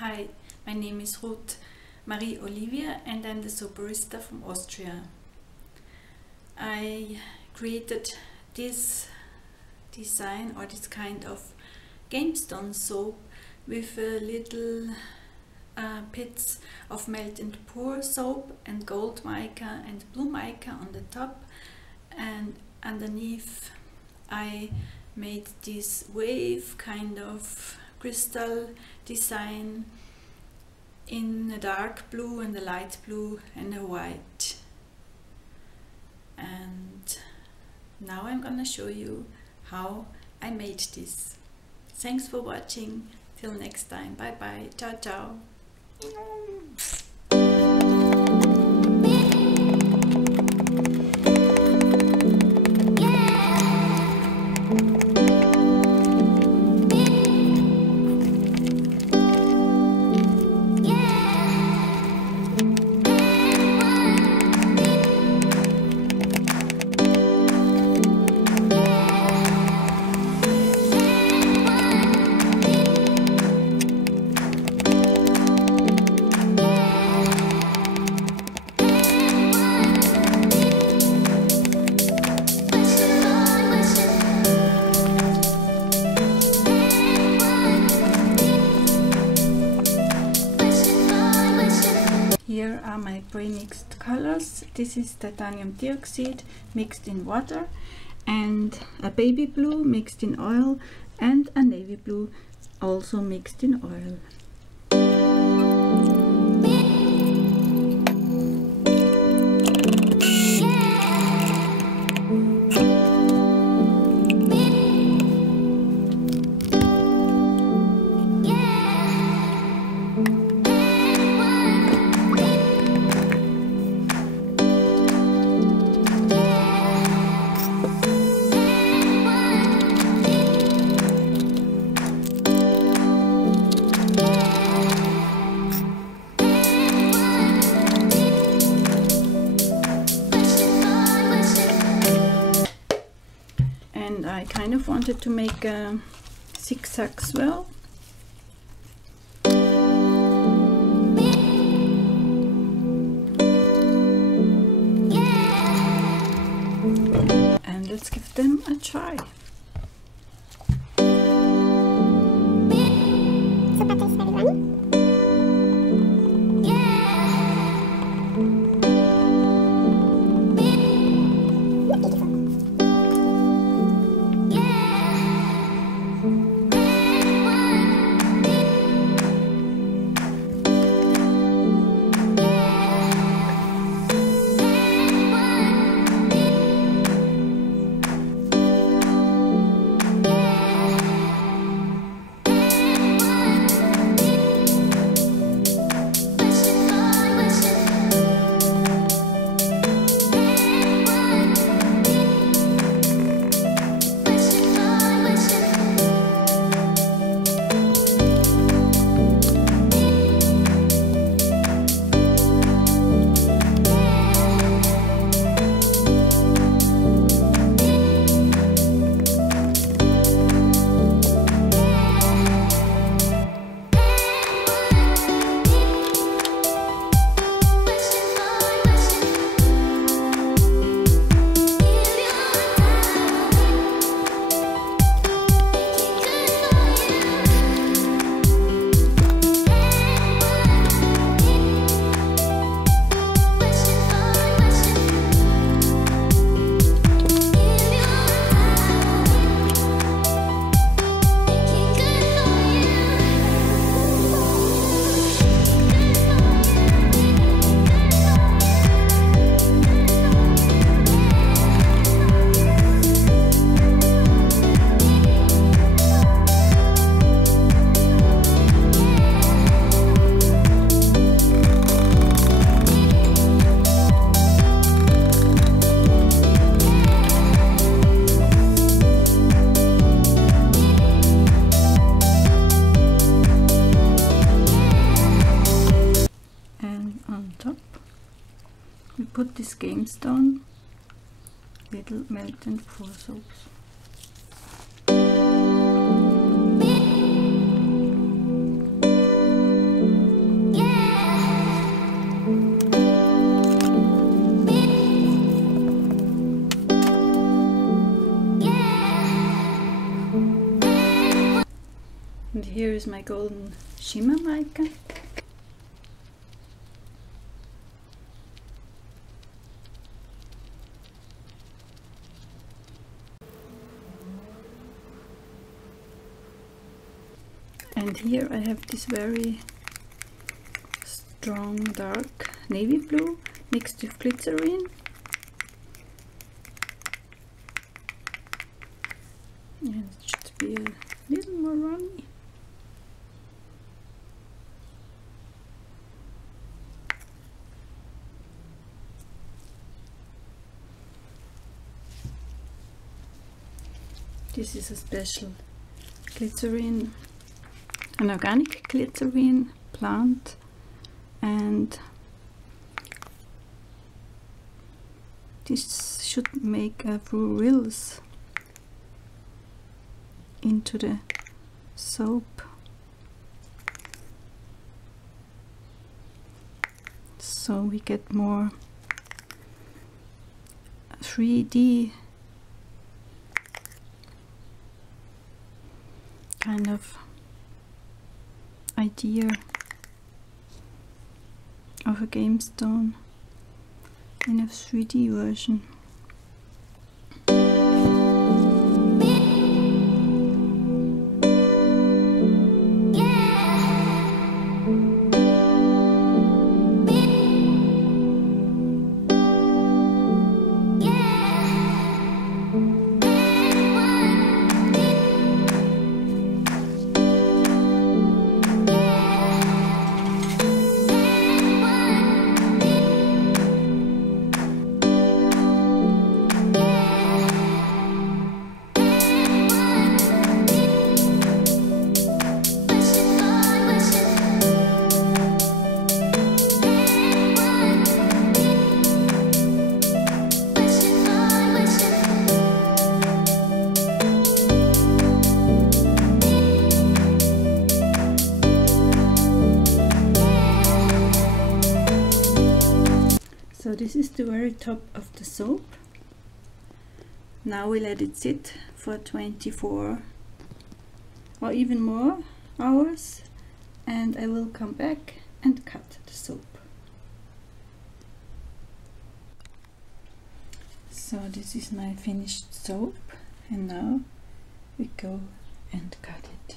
Hi, my name is Ruth Marie Olivia and I'm the soap barista from Austria. I created this design or this kind of Gemstone soap with little bits of melt and pour soap and gold mica and blue mica on the top, and underneath I made this wave kind of crystal design in a dark blue and a light blue and a white. And now I'm gonna show you how I made this. Thanks for watching. Till next time. Bye bye. Ciao ciao. Here are my pre-mixed colors. This is titanium dioxide mixed in water, and a baby blue mixed in oil, and a navy blue also mixed in oil. And I kind of wanted to make a zigzag swirl. And let's give them a try. We put this Gemstone little melt and pour soaps. is my golden shimmer mica. And here I have this very strong dark navy blue mixed with glycerin. And it should be a little more runny. This is a special glycerin, an organic glycerin plant, and this should make a few rills into the soap, so we get more 3D kind of idea of a Gemstone in a 3D version. So this is the very top of the soap. Now we let it sit for 24 or even more hours, and I will come back and cut the soap. So this is my finished soap, and now we go and cut it.